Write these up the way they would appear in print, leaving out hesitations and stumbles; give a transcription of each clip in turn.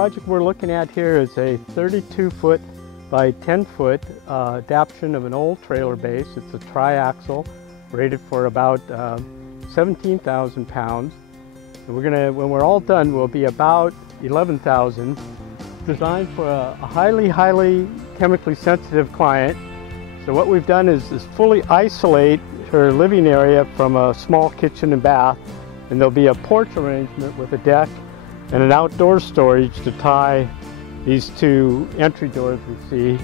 project we're looking at here is a 32-foot by 10-foot adaptation of an old trailer base. It's a triaxle rated for about 17,000 pounds. And we're gonna, when we're all done, we'll be about 11,000. Designed for a highly chemically sensitive client. So what we've done is fully isolate her living area from a small kitchen and bath, and there'll be a porch arrangement with a deck and an outdoor storage to tie these two entry doors we see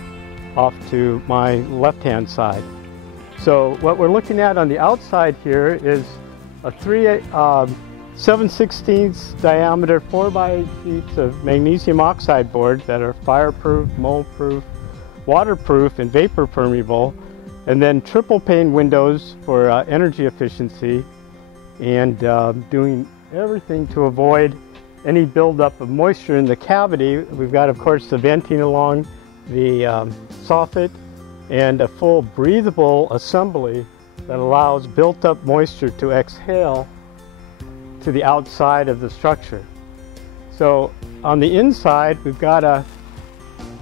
off to my left-hand side. So what we're looking at on the outside here is a 7/16 diameter 4x8 sheets of magnesium oxide board that are fireproof, mold-proof, waterproof, and vapor permeable, and then triple pane windows for energy efficiency, and doing everything to avoid any buildup of moisture in the cavity. We've got, of course, the venting along the soffit and a full breathable assembly that allows built-up moisture to exhale to the outside of the structure. So on the inside, we've got a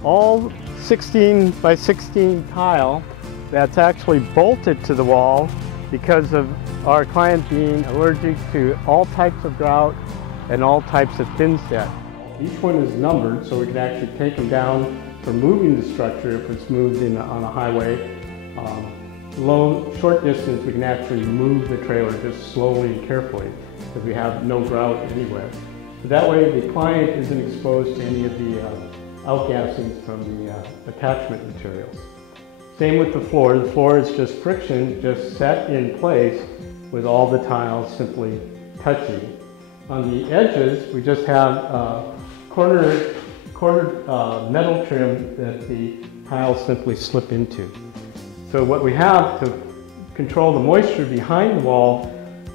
all 16 by 16 tile that's actually bolted to the wall because of our client being allergic to all types of grout and all types of thin set. Each one is numbered, so we can actually take them down for moving the structure if it's moved on a highway. Short distance, we can actually move the trailer just slowly and carefully because we have no grout anywhere. So that way the client isn't exposed to any of the outgassings from the attachment materials. Same with the floor. The floor is just friction, just set in place with all the tiles simply touching. On the edges, we just have corner metal trim that the tiles simply slip into. So what we have to control the moisture behind the wall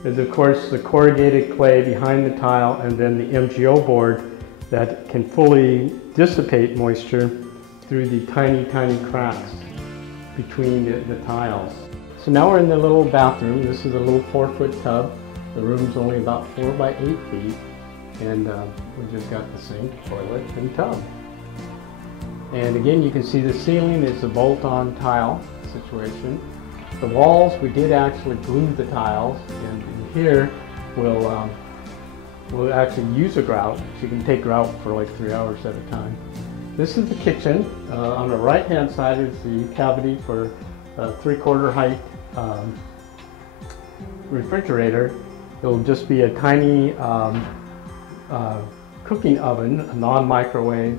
is, of course, the corrugated clay behind the tile, and then the MGO board that can fully dissipate moisture through the tiny cracks between the tiles. So now we're in the little bathroom. This is a little 4-foot tub. The room's only about 4 by 8 feet, and we just got the sink, toilet, and tub. And again, you can see the ceiling is a bolt-on tile situation. The walls, we did actually glue the tiles, and in here we'll actually use a grout, so you can take grout for like 3 hours at a time. This is the kitchen. On the right-hand side is the cavity for a 3/4 height refrigerator. It'll just be a tiny cooking oven, a non-microwave,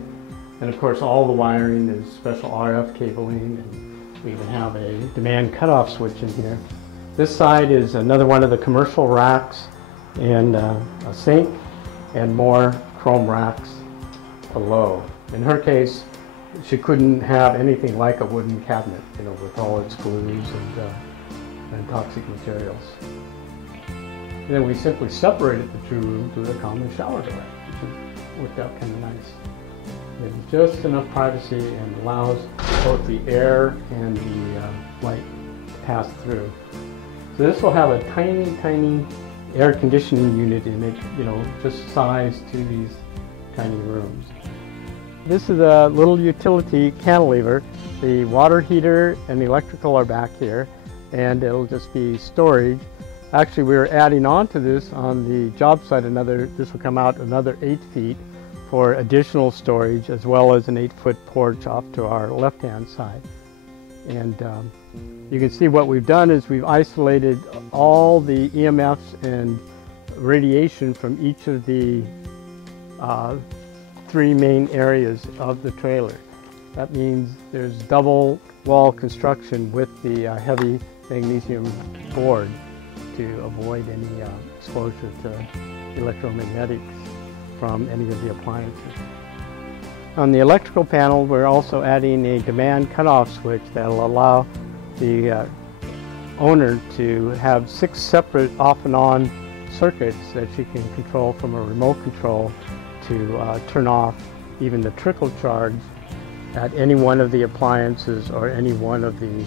and of course all the wiring is special RF cabling, and we even have a demand cutoff switch in here. This side is another one of the commercial racks, and a sink and more chrome racks below. In her case, she couldn't have anything like a wooden cabinet, you know, with all its glues and toxic materials. And then we simply separated the two rooms with a common shower door, which worked out kind of nice. It's just enough privacy and allows both the air and the light to pass through. So this will have a tiny air conditioning unit in it, you know, just sized to these tiny rooms. This is a little utility cantilever. The water heater and the electrical are back here, and it'll just be storage. Actually, we're adding on to this on the job site this will come out another 8 feet for additional storage, as well as an 8-foot porch off to our left-hand side. And you can see what we've done is we've isolated all the EMFs and radiation from each of the 3 main areas of the trailer. That means there's double wall construction with the heavy magnesium board to avoid any exposure to electromagnetics from any of the appliances. On the electrical panel, we're also adding a demand cutoff switch that will allow the owner to have 6 separate off and on circuits that she can control from a remote control to turn off even the trickle charge at any one of the appliances or any one of the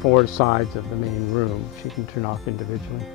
4 sides of the main room. She can turn off individually.